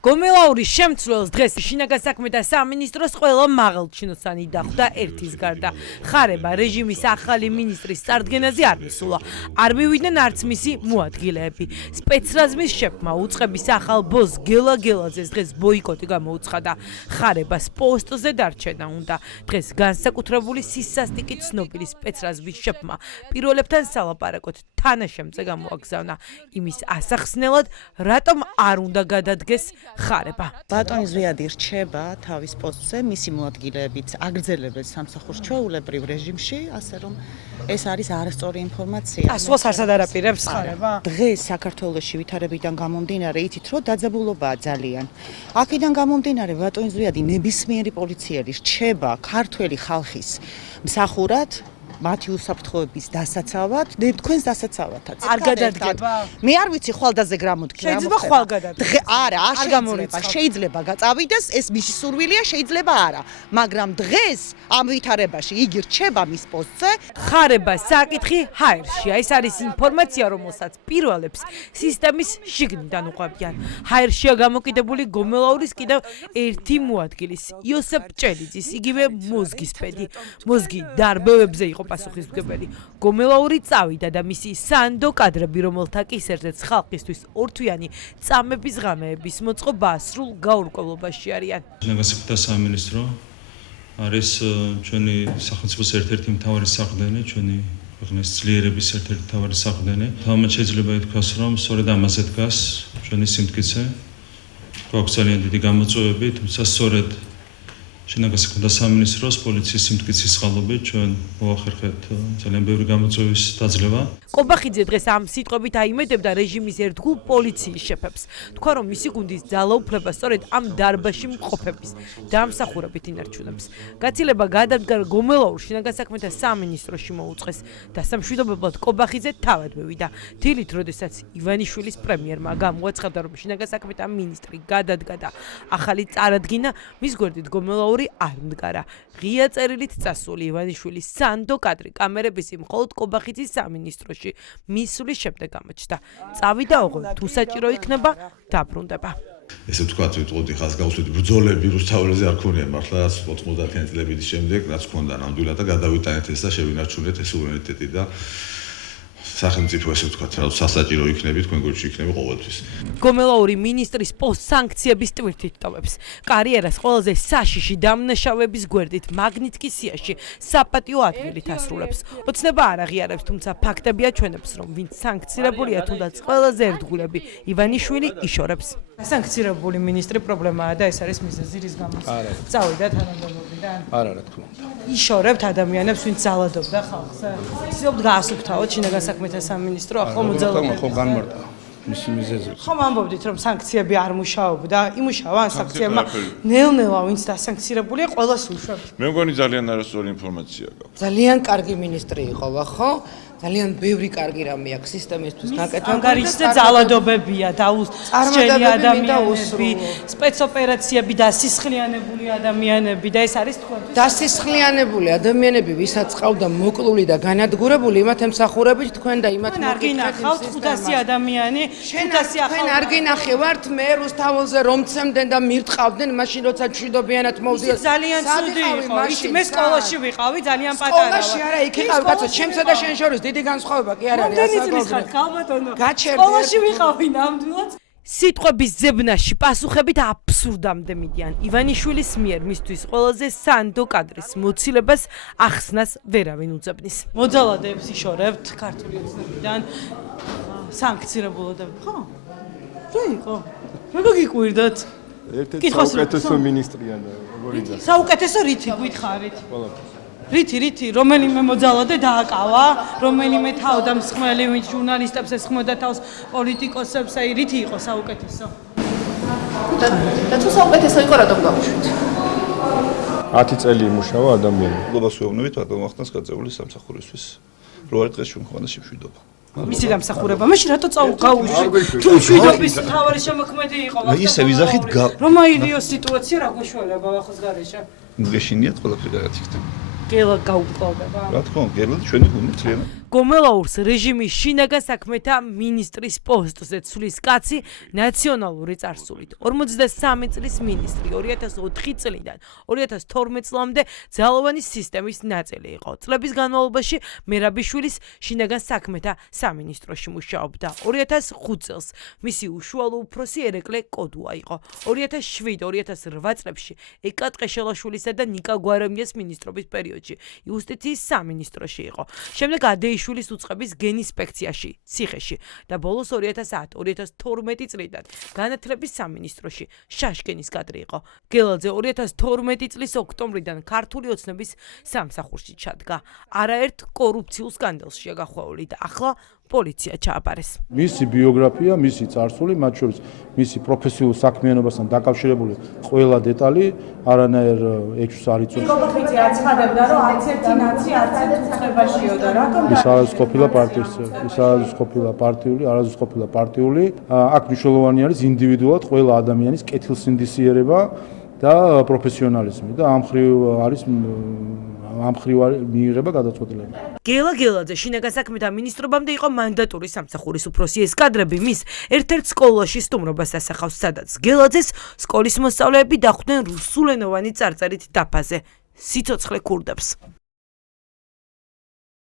გომელაურის შემცვლელს დღეს შინაგან საქმეთა სამინისტროს ყველა მაღალჩინოსანი დახვდა ერთის გარდა. ხარება რეჟიმის ახალი მინისტრის წარდგენაზე არ მისულა. არ მივიდნენ არც მისი მოადგილეები. სპეცრაზმის შეფმა უწყების ახალ ბოს გელა გელაძეს დღეს ბოიკოტი გამოუცხადა. ხარებას პოსტზე დარჩენა უნდა. დღეს განსაკუთრებული სისასტიკით ცნობილი სპეცრაზმის შეფმა პირველებთან სალაპარაკოდ თანაშემწე გამოაგზავნა. იმის ასახსნელად რატომ არ უნდა გადადგეს ხარება. ბატონი ზვიადი რჩება თავის პოსტზე, მისი მოადგილეებიც აგრძელებენ სამსახურს ჩვეულებრივ რეჟიმში, ასე რომ ეს არის არასწორი ინფორმაცია. ასვლას არსად არაპირებს ხარება? დღეს საქართველოში ვითარებიდან გამომდინარე იცით, რომ დაძაბულობაა ძალიან. აქედან გამომდინარე ბატონი ზვიადი ნებისმიერი პოლიციელი რჩება ქართველი ხალხის მსახურად მათი უსაფრთხოების დასაცავად, თქვენს დასაცავადაც. არ გადადგება? მე არ ვიცი ხვალდაზე გრამოდქი რა. შეიძლება ხვალ გადადგეს. არა, არ შეიძლება გაწავიდეს, ეს მისი სურვილია, შეიძლება არა. მაგრამ დღეს ამ ვითარებაში იგი რჩება მის პოსტზე. ხარება საკითხი ჰაერშია. ეს არის ინფორმაცია, რომელსაც პირველებს სისტემის შიგნიდან უყვებიან. ჰაერშია გამოკიდებული გომელაურის კიდევ ერთი მოადგილის, იოსებ ჭელიძის, იგივე მოზგის პედი. მოზგი დარბევებზე იყო პასუხისმგებელი. გომელაური წავიდა და მისი სანდო კადრები, რომელთა კისერზეც ხალხისთვის ორთვიანი წამების ღამეების მოწყობა სრულ გაურკვევლობაში არიან. შინაგან საქმეთა სამინისტრო არის ჩვენი სახელმწიფოს ერთ-ერთი მთავარი საყრდენი, ჩვენი ქვეყნის ძლიერების ერთ-ერთი მთავარი საყრდენი. თამამად შეიძლება ითქვას, რომ სწორედ ამაზე დგას ჩვენი სიმტკიცე. გვაქვს ძალიან დიდი გამოწვევები, თუმცა სწორედ შინაგან საქმეთა სამინისტროს პოლიციის სიმტკიცის წყალობით ჩვენ მოახერხეთ ძალიან ბევრი გამოწვევის დაძლევა. კობახიძე დღეს ამ სიტყვებით აიმედებდა რეჟიმის ერთგულ პოლიციის შეფებს. თქვა, რომ მისი გუნდის ძალაუფლება სწორედ ამ დარბაზში მყოფების დამსახურებით ინარჩუნებს. გაცილება გადადგა გომელაურს შინაგან საქმეთა სამინისტროში მოუწყეს და სამშვიდობებლად კობახიძე თავად მივიდა. დილით, როდესაც ივანიშვილის პრემიერმა გამოაცხადა, რომ შინაგან საქმეთა მინისტრი გადადგა და ახალი წარადგინა, მის გვერდით გომელაური არ მდგარა. ღია წერილით წასული ივანიშვილის სანდო კადრი კამერების მხოლოდ კობახიძის სამინისტროში მისulis შემდეგ გამოჩნდა. წავიდა ოღონდ თუ საჭირო იქნება დაბრუნდება. ესე ვთქვათ, ვიტყოდი ხაზგასმული ბრძოლები რუსთაველზე არ ქონია მართლა 90-იანი წლების შემდეგ, რაც ქონდა ნამდვილად და გადავიტანეთ ეს და შევინარჩუნეთ ეს სუვერენიტეტი და სახელმწიფო ესე ვთქვათ, რა სასაჭირო იქნები თქვენ გულში იქნები ყოველთვის. გომელაური მინისტრის პოსტ სანქციების ტვირთით ტოვებს. კარიერას ყველაზე საშიში დამნაშავების გვერდით მაგნიტკის სიაში საპატიო ადგილით ასრულებს. ოცნება არ აღიარებს, თუმცა ფაქტები აჩვენებს, რომ ვინც სანქცირებულია, თუნდაც ყველაზე ერთგულები ივანიშვილი იშორებს. სანქცირებული მინისტრი პრობლემაა და ეს არის მიზეზი, რის გამოც წავიდა თანამდებობიდან. არა, რა თქმა უნდა. იშორებთ ადამიანებს, ვინც ძალადობდა ხალხზე. ცდილობთ გაასუფთავოთ შინაგან საქმეთა სამინისტრო, ახლა მოძალადდება. ხო განმარტა მისი მიზეზი. ხომ ამბობდით, რომ სანქციები არ მუშაობდა, იმუშავა სანქციებმა. ნელ-ნელა ვინც დასანქცირებულია, ყველას უშვებთ. მე მგონი ძალიან არასწორი ინფორმაცია გაქვს. ძალიან კარგი მინისტრი იყო, ხო? ძალიან ბევრი კარგი რამე აქვს სისტემისთვის გაკეთებული. ანგარიშზე ძალადობებია, დაუსწრებელი ადამიანები, სპეცოპერაციები, დასისხლიანებული ადამიანები და ეს არის თქვენ. დასისხლიანებული ადამიანები, ვისაც ყავდა მოკლული და განადგურებული, იმათ ემსახურებით თქვენ და იმათ არ გინახავთ 500 ადამიანი, 500 თქვენ არ გინახევართ მე რუსთაველზე რომ ცემდნენ და მირტყავდნენ, მაშინ როცა მშვიდობიანად მოვდიოდნენ. ძალიან ცუდი იყო. იცი მე სკოლაში ვიყავი, ძალიან პატარა. სკოლაში არა, იქ იყავი, კაცო, ჩემსა და შენ შორის დიდი განსხვავება კი არ არის. მომდენი წლის ხარ, ქალბატონო. გაჩერდი. სკოლაში ვიყავი ნამდვილად. სიტყვების ზებნაში პასუხებით აბსურდამდე მიდიან. ივანიშვილის მიერ მისთვის ყველაზე სანდო კადრის მოცილებას ახსნას ვერავინ უძებნის. მოძალადეებს იშორებთ ქართული ოცნებიდან სანქცირებულოდები, ხო? რა იყო? როგორ გიკვირდათ? ერთ-ერთი საუკეთესო მინისტრია როგორ იძახა. საუკეთესო რითი გითხარით? ყველაფერს. რითი, რომელიმე მოძალადე დააკავა, რომელიმე თავდამსხმელი, ვინც ჟურნალისტებს ესხმოდა თავს, პოლიტიკოსებს, აი რითი იყო საუკეთესო? და თუ საუკეთესო იყო, რატომ გავუშვით? 10 წელი იმუშავა ადამიანი. მადლობას ვეუბნებით ბატონ ახტანს გაწეული სამსახურისთვის. რო არის დღეს ჩვენ ქვეყანაში მშვიდობა. მისი დამსახურება, მაშინ რატო გაუშვით? თუ მშვიდობის მთავარი შემოქმედი იყო, ისე ვიზახით რომა ირიოს სიტუაცია რა გვეშველება ახოს გარეშე? მგეშინიათ ყველაფერი რაღაც იქნება. გელა გაუკლავდება. რა თქმა უნდა, გელა ჩვენი გუნდი ძალიან გომელაურს რეჟიმის შინაგან საქმეთა მინისტრის პოსტზე ცვლის კაცი ნაციონალური წარსულით. 43 წლის მინისტრი 2004 წლიდან 2012 წლამდე ძალოვანი სისტემის ნაწილი იყო. წლების განმავლობაში მერაბიშვილის შინაგან საქმეთა სამინისტროში მუშაობდა. 2005 წელს მისი უშუალო უფროსი ერეკლე კოდუა იყო. 2007-2008 წლებში ეკა ტყეშელაშვილისა და ნიკა გვარამიას მინისტრობის პერიოდში იუსტიციის სამინისტროში იყო. შემდეგ ადეიშვილის უწყების გენინსპექციაში, ციხეში და ბოლოს 2010-2012 წლიდან განათლების სამინისტროში შაშკენის კადრი იყო. გელაძე 2012 წლის ოქტომბრიდან ქართული ოცნების სამსახურში ჩადგა. არაერთ კორუფციულ სკანდალშია გახვეული და ახლა პოლიცია ჩააბარეს. მისი ბიოგრაფია, მისი წარსული, მათ შორის მისი პროფესიულ საქმიანობასთან დაკავშირებული ყველა დეტალი არანაირ ეჭვს არ იწვევს. ნიკოლაძე აცხადებდა, რომ არც ერთი ნაცი არც ერთ უწყებაშიო და რატომ ის არასდროს ყოფილა პარტიის წევრი, ის არასდროს ყოფილა პარტიული, აქ მნიშვნელოვანი არის ინდივიდუალურად ყველა ადამიანის კეთილსინდისიერება და პროფესიონალიზმი და ამ ხრივ მიიღება გადაწყვეტილება. გელა გელაძე შინაგან საქმეთა მინისტრობამდე იყო მანდატური სამსახურის უფროსი. ეს კადრები მის ერთ-ერთ სკოლაში სტუმრობას ასახავს, სადაც გელაძეს სკოლის მოსწავლეები დახვდნენ რუსულენოვანი წარწერით დაფაზე. სიცოცხლე ქურდებს.